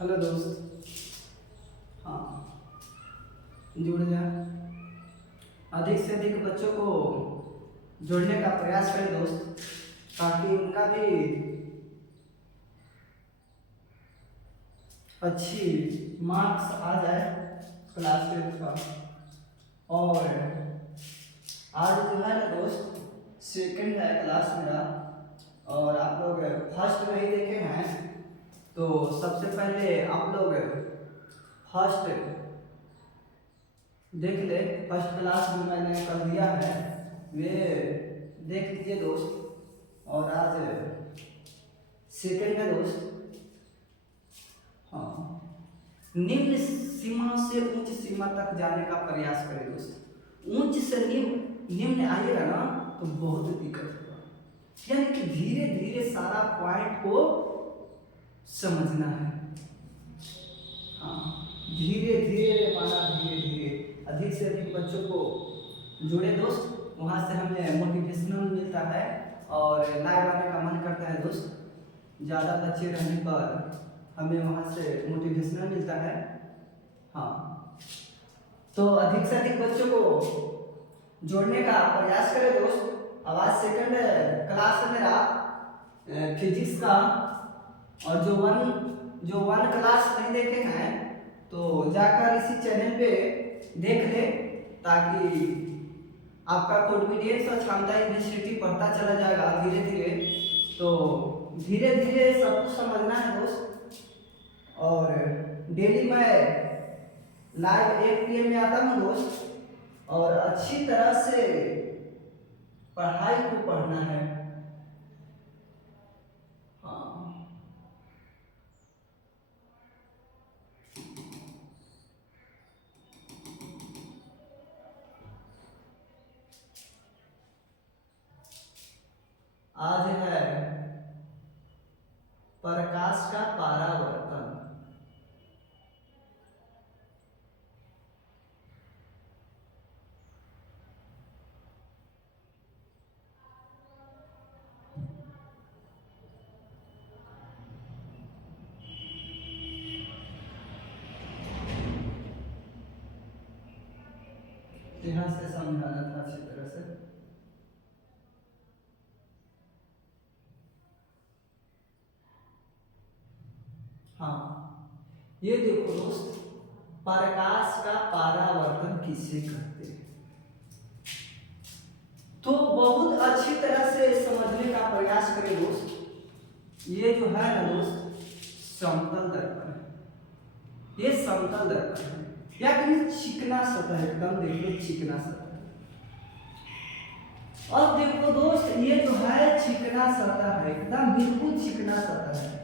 Hello दोस्त। हाँ, जुड़ जाए। अधिक से अधिक बच्चों को जोड़ने का प्रयास करें दोस्त, ताकि उनका भी अच्छी मार्क्स आ जाए क्लास 10 का। और आज जो है ना दोस्त, सेकंड है क्लास मेरा, और आप लोग फर्स्ट में ही देखे हैं। तो सबसे पहले आप लोग फर्स्ट देख ले, फर्स्ट क्लास में मैंने कर दिया है, वे देख लीजिए दोस्त। और आज सेकंड है दोस्त। हाँ, निम्न सीमा से उच्च सीमा तक जाने का प्रयास करें दोस्त। उच्च से निम्न आइएगा ना तो बहुत दिक्कत होगा, यानी कि धीरे धीरे सारा पॉइंट को समझना है। हाँ, धीरे धीरे माना, धीरे धीरे अधिक से अधिक बच्चों को जोड़े दोस्त। वहाँ से हमें मोटिवेशनल मिलता है और लाइव आने का मन करता है दोस्त। ज़्यादा बच्चे रहने पर हमें वहाँ से मोटिवेशनल मिलता है। हाँ, तो अधिक से अधिक बच्चों को जोड़ने का प्रयास करें दोस्त। अब आज सेकंड क्लास है मेरा फिजिक्स का, और जो वन क्लास नहीं देखे हैं तो जाकर इसी चैनल पे देख ले, ताकि आपका कॉन्फिडेंस और क्षमता यूनिवर्सिटी बढ़ता चला जाएगा धीरे धीरे। तो धीरे धीरे सब कुछ समझना है दोस्त। और डेली मैं लाइव 1 PM में आता हूँ दोस्त, और अच्छी तरह से पढ़ाई को पढ़ना है। हाँ, आज है प्रकाश का परावर्तन। यहाँ से समझाना था अच्छी तरह से। हाँ, ये देखो दोस्त, प्रकाश का परावर्तन किसे कहते हैं, तो बहुत अच्छी तरह से समझने का प्रयास करें दोस्त। ये जो है ना दोस्त, समतल दर्पण है। ये समतल दर्पण है, या कि चिकना सतह, एकदम देखो चिकना सतह। अब देखो दोस्त, ये जो है चिकना सतह है, एकदम बिल्कुल चिकना सतह है।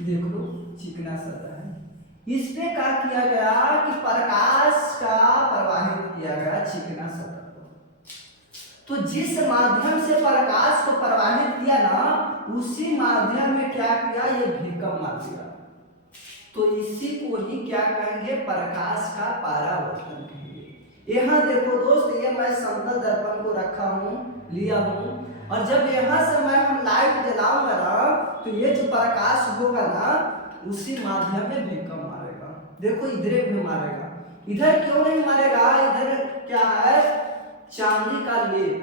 देख लो, चिकना सतह है। इस पे क्या किया गया कि प्रकाश का प्रवाहित किया गया चिकना सतह को। तो जिस माध्यम से प्रकाश को प्रवाहित किया ना, उसी माध्यम में क्या किया, ये भीकम मार दिया। तो इसी को ही क्या कहेंगे, प्रकाश का परावर्तन कहेंगे। यहाँ देखो दोस्त, ये मैं समतल दर्पण को रखा हूँ, लिया हूँ, और जब यहाँ से मैं हम लाइट जलाऊंगा ना, तो ये जो प्रकाश होगा ना, उसी माध्यम में भीकम मारेगा। देखो इधर में मारेगा, इधर क्यों नहीं मारेगा, इधर क्या है, चांदी का लेप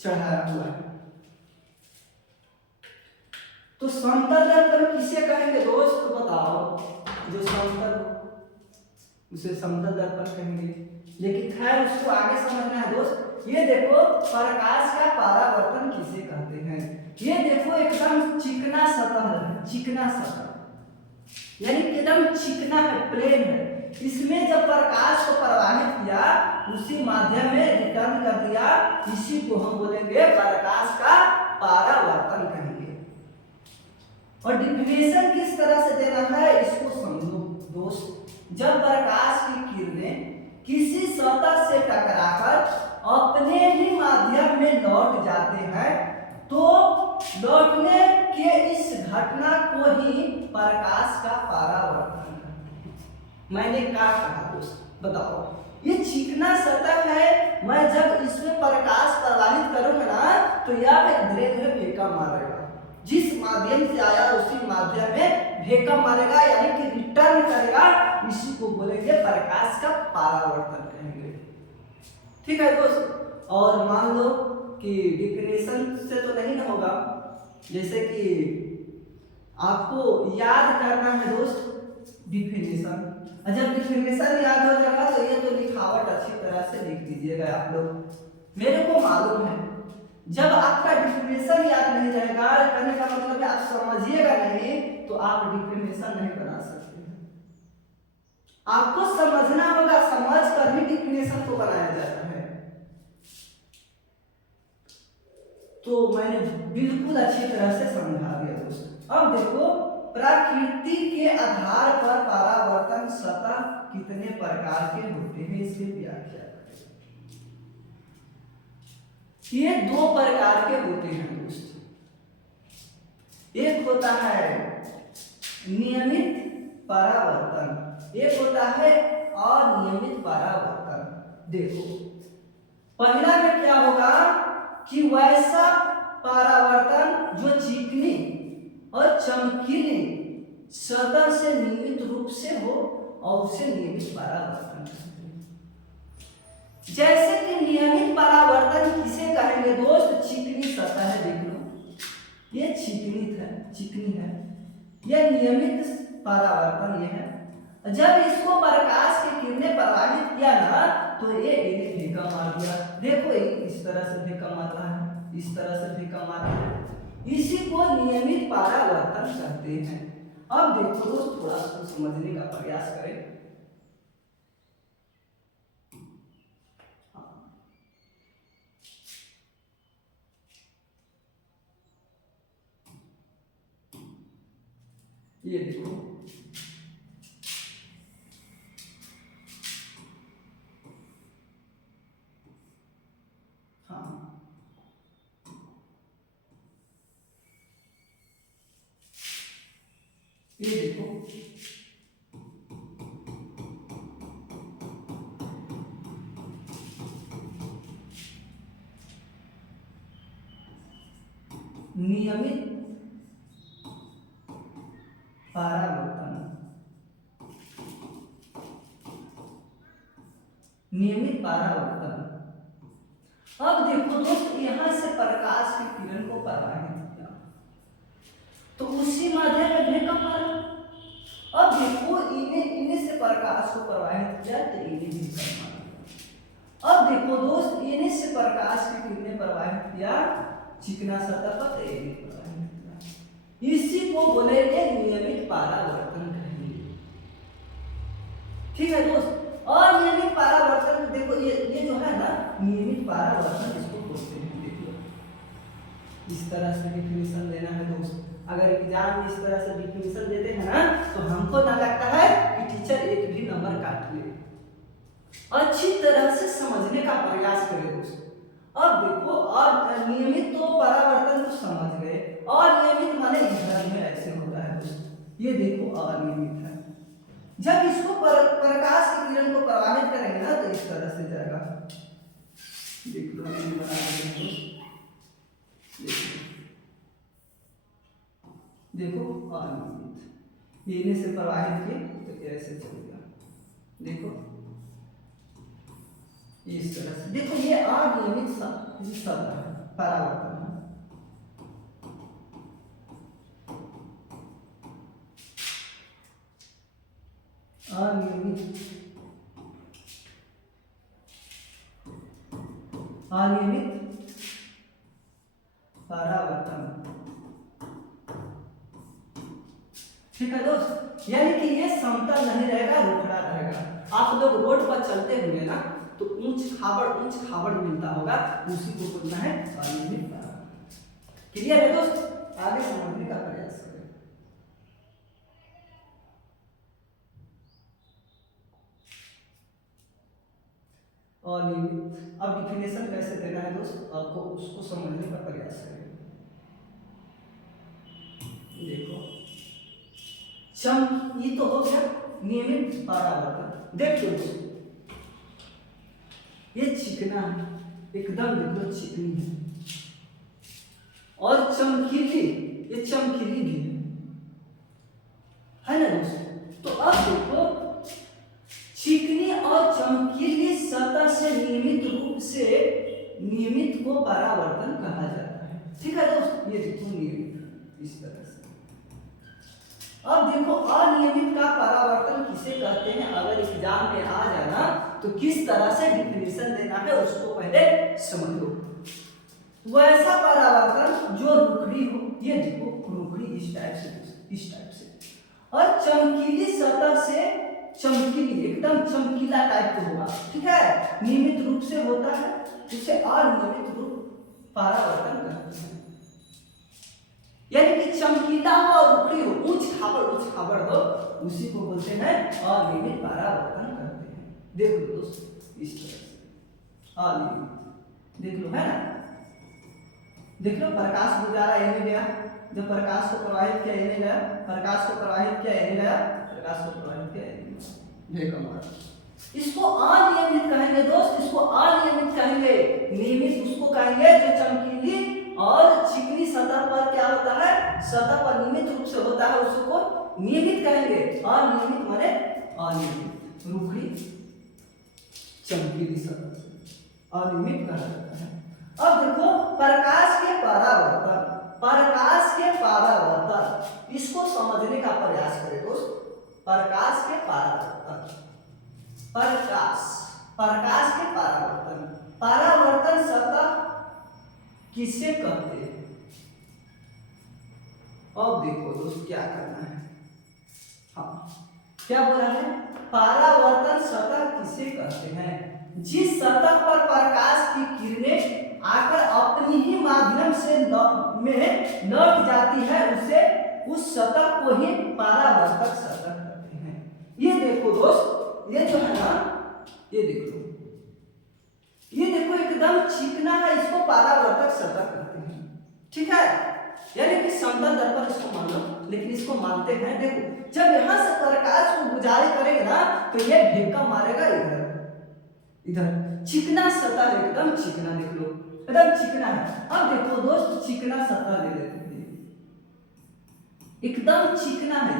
चढ़ाया हुआ है। तो समतल दर्पण किसे कहेंगे दोस्त, तो बताओ। जो समतल, उसे समतल दर्पण कहेंगे। लेकिन खैर, उसको आगे समझना है दोस्त। ये देखो, प्रकाश का परावर्तन किसे कहते हैं। ये देखो, एकदम चिकना सतह है, चिकना सतह, यानी एकदम चिकना है, प्लेन है। इसमें जब प्रकाश को प्रवाहित किया, उसी माध्यम में रिटर्न कर दिया, इसी को हम बोलेंगे प्रकाश का परावर्तन कहेंगे। और डिफिनेशन किस तरह से देना है, इसको समझो दोस्त। जब प्रकाश की किरणें किसी सतह से टकराकर अपने ही माध्यम में लौट जाते हैं, तो लौटने के इस घटना को ही प्रकाश का परावर्तन है। मैंने क्या कहा दोस्त, बताओ। ये चिकना सतह है, मैं जब इसमें प्रकाश प्रवाहित करूंगा ना, तो यह धीरे धीरे भीकम मारेगा। जिस माध्यम से आया उसी माध्यम में भेका मारेगा, यानी कि रिटर्न करेगा, इसी को बोलेंगे प्रकाश का परावर्तन कहेंगे। ठीक है दोस्त। और मान लो कि डिफिनेशन से तो नहीं ना होगा, जैसे कि आपको याद करना है दोस्त डिफिनेशन। जब डिफिनेशन याद हो जाएगा तो ये तो लिखावट अच्छी तरह से लिख दीजिएगा आप लोग। मेरे को मालूम है जब आपका डिफिनेशन याद नहीं रहेगा, कहने का मतलब है आप समझिएगा नहीं तो आप डिफिनेशन नहीं बना सकते हैं। आपको समझना होगा, समझ कर ही डिफिनेशन को बनाया जाता है। तो मैंने बिल्कुल अच्छी तरह से समझा दिया दोस्त। अब देखो, प्रकृति के आधार पर परावर्तन सतह कितने प्रकार के होते हैं, इसकी व्याख्या करें। ये दो प्रकार के होते हैं दोस्त। एक होता है नियमित परावर्तन, एक होता है अनियमित परावर्तन। देखो पहला में क्या होगा कि वैसा परावर्तन जो चिकनी और चमकीली सतह से नियमित रूप से हो और उसे नियमित परावर्तन कहते हैं। जैसे कि नियमित परावर्तन किसे कहेंगे दोस्त? चिकनी सतह है, देख लो ये चिकनी है, यह नियमित परावर्तन ये है। जब इसको प्रकाश की किरणें प्रभावित किया ना तो ये इन्हें फेंका मार दिया। देखो इस तरह से फेंका मार रहा है, इस तरह से फेंका मार रहा है, इसी को नियमित परावर्तन कहते हैं। अब देखो दोस्त, थोड़ा सा समझने का प्रयास करें। ये देखो हाँ, ये देखो नियमित परावर्तन, नियमित परावर्तन। अब देखो दोस्त, यहां से प्रकाश की किरण को प्रवाहित किया तो उसी माध्यम में भेका मारा। अब देखो इन्हें से प्रकाश को प्रवाहित किया तो इन्हें भेका मारा। अब देखो दोस्त, इन्हें से प्रकाश की किरणें प्रवाहित किया चिकना सतह पर, तो इन्हें प्रवाहित किया। इसी को बोलेंगे नियमित परावर्तन कहेंगे। ठीक है दोस्त। अनियमित परावर्तन देखो, ये जो है ना नियमित परावर्तन, इसको बोलते हैं। देखो इस तरह से डिफिनेशन देना है दोस्त। अगर एग्जाम में इस तरह से डिफिनेशन देते हैं ना तो हमको ना लगता है कि टीचर एक भी नंबर काट ले। अच्छी तरह से समझने का प्रयास करें दोस्त। अब देखो, अनियमित तो परावर्तन को समझ गए, अनियमित माने इधर में ऐसे होता है दोस्त। ये देखो अनियमित है, जब इसको प्रकाश की किरण को प्रभावित करेंगे ना तो इस तरह से जाएगा। देख लो मैंने बना दिया दोस्त, देखो अनियमित, ये इन्हें से प्रवाहित किए तो ऐसे चलेगा। देखो इस तरह से, देखो ये अनियमित शब्द है, परावर्तन है। अनियमित परावर्तन। ठीक है दोस्त, यानी कि ये समतल नहीं रहेगा, रोकड़ा रहेगा। आप लोग रोड पर चलते हुए ना तो ऊंच खाबड़ मिलता होगा, उसी को बोलना है अनियमित परावर्तन। क्लियर है दोस्त? आगे समझने का प्रयास करें। अनियमित, अब डिफिनेशन कैसे देना है दोस्त, आपको उसको समझने का प्रयास करें। देखो ये तो हो गया नियमित परावर्तन। देखो ये चिकना है, एकदम देखो चिकनी है, और चमकीली ये चमकीली भी है ना दोस्तों। तो अब देखो चिकनी और चमकीली सतह से नियमित को परावर्तन कहा जाता है। ठीक है दोस्त, ये देखो नियमित इस तरह से। अब देखो अनियमित का परावर्तन किसे कहते हैं, अगर एग्जाम में आ जाना तो किस तरह से डिफिनेशन देना है उसको पहले समझ लो। वैसा परावर्तन जो रुखड़ी हो, ये देखो रुखड़ी इस टाइप से और चमकीली सतह से चमकीली एकदम चमकीला टाइप का होगा। ठीक है, नियमित रूप से होता है, उसे अनियमित रूप परावर्तन कहते हैं। यानी कि चमकीला हो और रुखड़ी हो, ऊंच खाबड़ हो, उसी को बोलते हैं अनियमित परावर्तन करते हैं। देख लो दोस्त इस तरह से अनियमित देख लो, है ना। देख लो प्रकाश गुजारा एने गया, जब प्रकाश को प्रवाहित किया एने गया, प्रकाश को प्रवाहित किया एने गया, प्रकाश को प्रवाहित किया एने गया। इसको अनियमित कहेंगे दोस्त, इसको अनियमित कहेंगे। नियमित उसको कहेंगे जो चमकीली और चिकनी सतह पर क्या होता है, सतह पर नियमित रूप से होता है, उसको नियमित कहेंगे। अनियमित माने अनियमित, रुखड़ी चमकीली सतह से अनियमित कहा जाता है। अब देखो प्रकाश के परावर्तन, इसको समझने का प्रयास करें दोस्त। प्रकाश के परावर्तन सतह किसे कहते हैं। अब देखो दोस्त क्या करना है, हाँ क्या बोला है, परावर्तन सतह किसे कहते हैं, जिस सतह पर प्रकाश की किरणें आकर अपनी ही माध्यम से में लौट जाती है, उसे उस सतह को ही परावर्तक सतह कहते हैं। ये देखो दोस्त, ये जो है ना, ये देखो एकदम चिकना है, इसको परावर्तक सतह कहते हैं। ठीक है, यानी कि समतल दर्पण इसको मान लो, लेकिन इसको मानते हैं। देखो जब यहां से प्रकाश को गुजारी करेंगे ना तो ये भेका मारेगा इधर चिकना सतह, एकदम चिकना, देख लो एकदम चिकना है। अब देखो दोस्त चिकना सतह ले लेते हैं, एकदम चिकना है।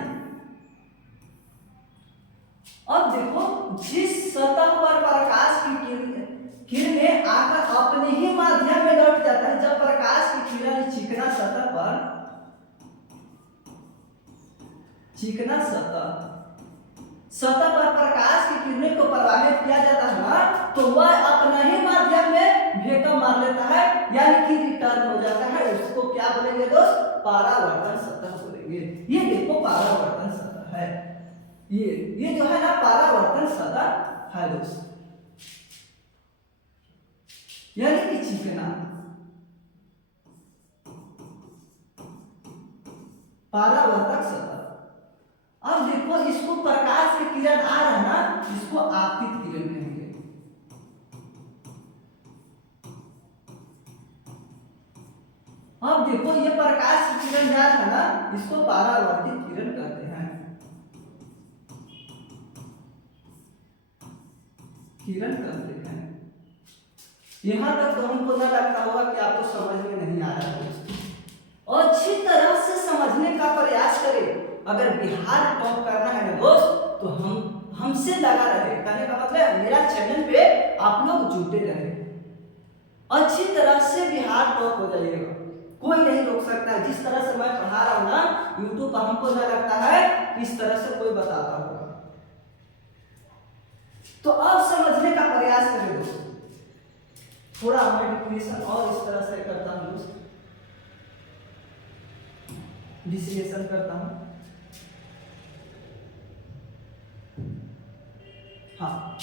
अब देखो जिस सतह पर प्रकाश की किरणें आकर अपने ही माध्यम में लौट जाता है, जब प्रकाश की किरण चिकना सतह पर प्रकाश की किरणें को प्रवाहित किया जाता है ना, तो वह अपना ही माध्यम में भेका मार लेता है, यानी कि रिटर्न हो जाता है। उसको क्या बोलेंगे दोस्त, परावर्तन सतह बोलेंगे। ये देखो परावर्तन सतह है, ये जो है ना परावर्तन सतह है दोस्त, यानी कि चिकना परावर्तक सतह। अब देखो इसको प्रकाश की किरण आ रहा है ना, इसको आपतित किरण कहेंगे। अब देखो ये प्रकाश की किरण जा रहा है ना, इसको परावर्तित किरण कहते हैं। यहां तक तो हमको ना लगता होगा कि आपको समझ में नहीं आ रहा है, और अच्छी तरह से समझने का प्रयास करें। अगर बिहार टॉप करना है ना दोस्त, तो हमसे लगा रहे, कहने का मतलब मेरा चैनल पे आप लोग जुटे रहे, अच्छी तरह से बिहार टॉप हो जाइएगा, कोई नहीं रोक सकता। जिस तरह से मैं पढ़ा रहा हूं ना यूट्यूब पर, हमको ना लगता है कि इस तरह से कोई बताता होगा। तो अब समझने का प्रयास करें दोस्त, थोड़ा मैं डिफिनेशन और इस तरह से करता हूं दोस्त, विश्लेषण करता हूं। हाँ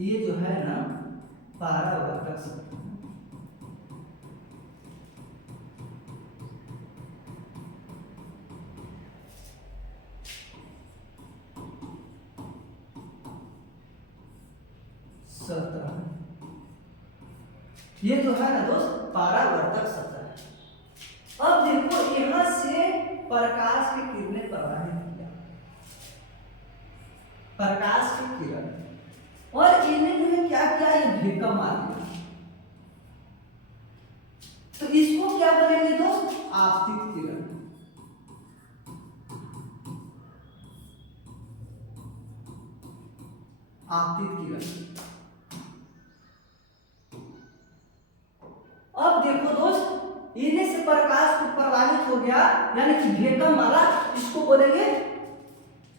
ये जो है ना परावर्तक सतह, ये जो है ना दोस्त परावर्तक सतह। अब देखो यहां से प्रकाश की किरणें प्रवाहित किया, प्रकाश की किरण, और इन्हें क्या किया, ये भेका मार दिया। तो इसको क्या बोलेंगे दोस्त? आपतित किरण। आपतित किरण। अब देखो दोस्त, इन्हें से प्रकाश को प्रवाहित हो गया, यानी कि भेकम वाला, इसको बोलेंगे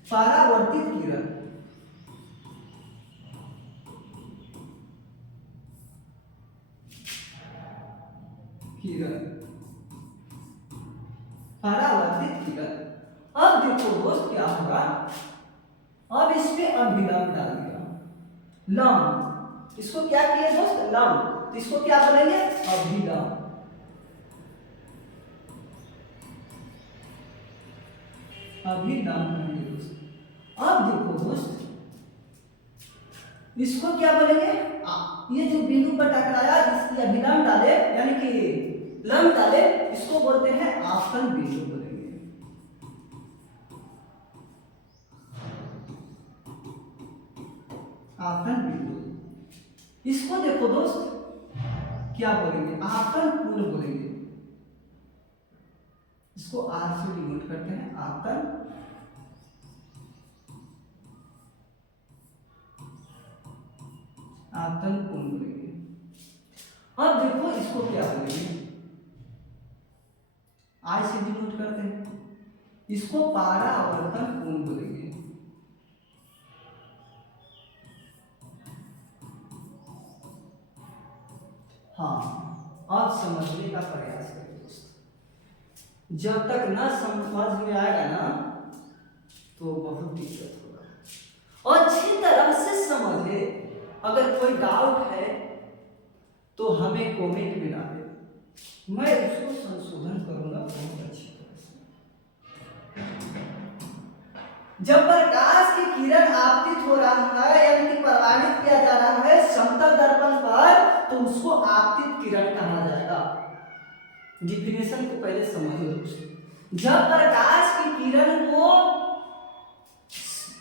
परावर्तित किरण। किरण, परावर्तित किरण। अब देखो दोस्त क्या होगा, अब इसमें अभिलंब डाल दिया, लंब, इसको क्या किया दोस्त? लंब, तो इसको क्या बोलेंगे? अभिलंब। अभिलंब कहेंगे दोस्त। अब देखो दोस्त, इसको क्या बोलेंगे? ये जो बिंदु पर टकराया, इसकी अभिलंब डाले, यानी कि लंब डाले, इसको बोलते हैं आपतन बिंदु बोलेंगे। आपतन बिंदु। इसको देखो दोस्त क्या बोलेंगे? आपतन कोण बोलेंगे। इसको आर से डिनोट करते हैं, आपतन आपतन कोण बोलेंगे। अब देखो इसको क्या बोलेंगे? आई से डिनोट करते हैं, इसको परावर्तन कोण बोलेंगे। हाँ, अब समझने का प्रयास करें दोस्त। जब तक ना समझ में आएगा ना, तो बहुत दिक्कत होगा। अच्छी तरह से समझे। अगर कोई डाउट है तो हमें कमेंट में डालें, मैं उसको संशोधन करूंगा बहुत अच्छी तरह से। जब प्रकाश की किरण आपतित हो रहा है, यानी कि प्रवाहित किया जा रहा है समतल दर्पण पर, तो उसको आपतित किरण कहा जाएगा। डिफिनेशन को पहले समझ लो दोस्तों। जब प्रकाश की किरण को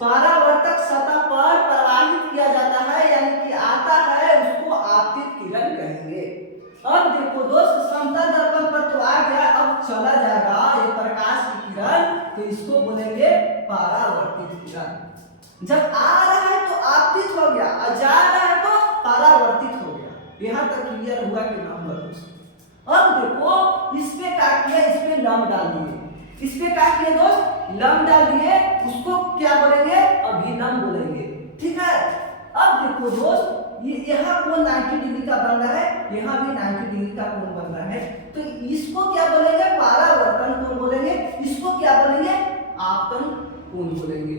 परावर्तक सतह पर प्रवाहित किया जाता है, यानी कि आता है, उसको आपतित किरण कहेंगे। अब देखो दोस्त, समतल दर्पण पर तो आ गया, अब चला जाएगा ये प्रकाश की किरण, तो इसको बोलेंगे परावर्तित किरण। जब आ रहा है तो आपतित हो गया, और जा रहा है तो परावर्तित हो गया। यहां तक क्लियर हुआ कि ना हुआ दोस्त? अब देखो, इसमें क्या किया? इसमें लंब डाल दिए। इसमें क्या किए दोस्त? लंब डाल दिए, उसको क्या बोलेंगे? अभिलंब बोलेंगे। ठीक है। अब देखो दोस्त, ये यहाँ कोण 90 डिग्री का बन रहा है, यहाँ भी 90 डिग्री का कोण बन रहा है, तो इसको क्या बोलेंगे? परावर्तन कोण बोलेंगे। इसको क्या बोलेंगे? आपतन कोण बोलेंगे।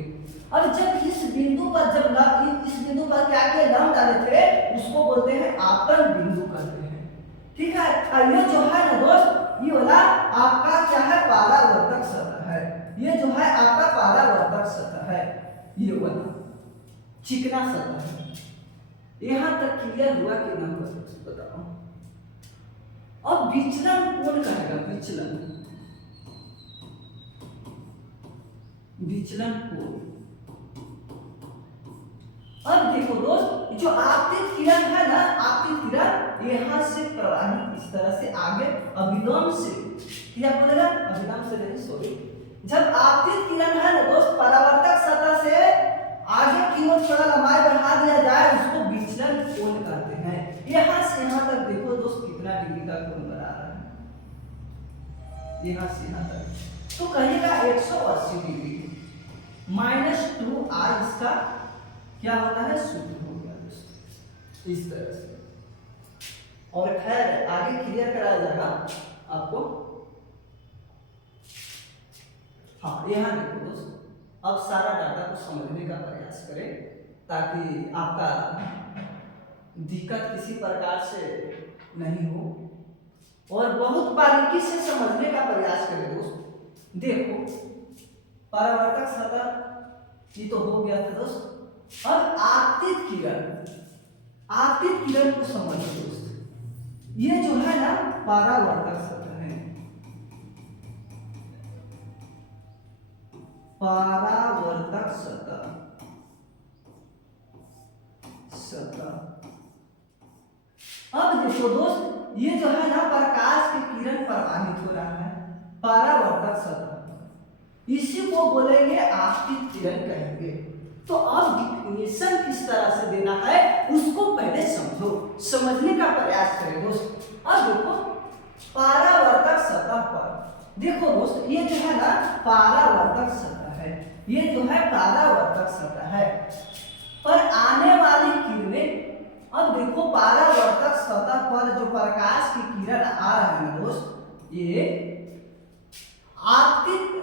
अब जब इस बिंदु पर, जब इस बिंदु पर क्या किया? लंब डाले थे, उसको बोलते हैं आपतन बिंदु कहते हैं। ठीक है। और ये जो है ना दोस्त, ये वाला आपका क्या है? परावर्तक सतह है। ये जो है आपका परावर्तक सतह है, ये वाला चिकना सतह है। यहां तक क्लियर हुआ कि ना हुआ दोस्त? बताओ। अब विचलन कोण कहेगा? विचलन, विचलन कोण। अब देखो दोस्त, जो आपतित किरण है ना, आपतित किरण यहां से प्रवाहित इस तरह से आगे अभिलंब से, क्या बोलेगा? अभिलंब से नहीं, सॉरी। जब आपतित किरण है ना दोस्त, परावर्तक सतह से आगे की ओर थोड़ा लंबाई बढ़ा दिया जाए, उसको विचलन कोण कहते हैं। यहां से यहां तक देखो दोस्त, कितना डिग्री का कोण बना रहा है, यहां से यहां तक, तो कहेगा 180 डिग्री। -2r इसका क्या होता है? सूत्र हो गया दोस्त, इस तरह से। और खैर आगे क्लियर कराया जाएगा आपको। हाँ, यहाँ देखो दोस्त, अब सारा डाटा को समझने का प्रयास करें, ताकि आपका दिक्कत किसी प्रकार से नहीं हो, और बहुत बारीकी से समझने का प्रयास करें दोस्त। देखो, परावर्तक सतह ये तो हो गया था दोस्त। अब आपतित किरण, आपतित किरण को समझो दोस्त। ये जो है ना परावर्तक सतह है, परावर्तक सतह, सतह। अब देखो दोस्त, ये जो है ना प्रकाश की किरण प्रवाहित हो रहा है परावर्तक सतह पर, इसी को बोलेंगे आपतित किरण कहेंगे। तो अब डिफिनेशन किस तरह से देना है उसको पहले समझो, समझने का प्रयास करें दोस्त। अब देखो परावर्तक सतह पर, देखो दोस्त ये जो है ना परावर्तक सतह है, ये जो है परावर्तक सतह है पर आने वाली किरणें, अब देखो परावर्तक सतह पर जो प्रकाश की किरण आ रहा है दोस्त, ये आपतित,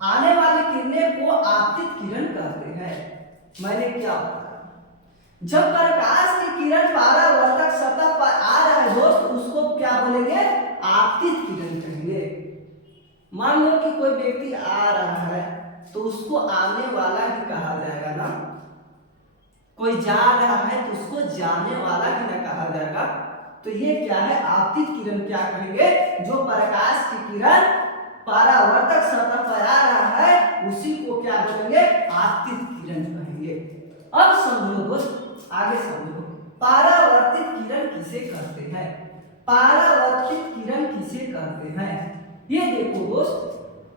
आने वाली किरणें को आपतित किरण कहते हैं। मैंने क्या बताया, जब प्रकाश की किरण परावर्तक सतह पर आ रहा है दोस्त, उसको क्या बोलेंगे, आपतित किरण कहेंगे। मान लो कि कोई व्यक्ति आ रहा है तो उसको आने वाला ही कहा जाएगा ना, कोई जा रहा है तो उसको जाने वाला ही ना कहा जाएगा। तो ये क्या है, आपतित किरण क्या कहेंगे, जो प्रकाश की किरण परावर्तक सतह पर आ रहा है उसी को क्या बोलेंगे, आपतित किरण कहेंगे। अब समझो दोस्त, आगे समझो परावर्तित किरण किसे कहते हैं, परावर्तित किरण किसे कहते हैं, ये देखो दोस्त।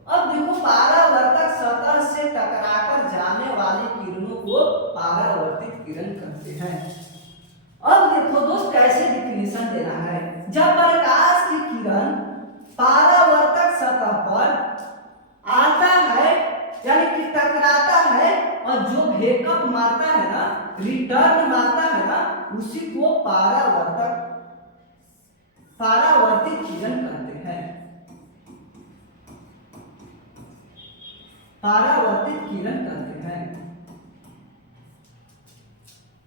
अब देखो परावर्तक सतह से टकराकर जाने वाली किरणों को परावर्तित किरण कहते हैं। अब देखो दोस्त कैसे डिफिनेशन देना है, जब प्रकाश की किरण परावर्तक सतह पर आता है यानी कि टकराता है और जो भेकअप मारता है ना, रिटर्न मारता है ना, उसी को परावर्तित किरण कहते हैं, परावर्तित किरण कहते हैं।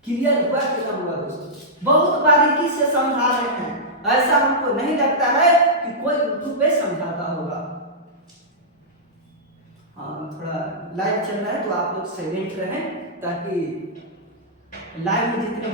क्लियर हुआ कि हुआ दोस्तों, बहुत बारीकी से समझा रहे हैं, ऐसा हमको नहीं लगता है कि कोई यूट्यूब पे समझाता होगा। हाँ थोड़ा लाइव चल रहा है तो आप लोग साइलेंट रहें ताकि लाइव में जितने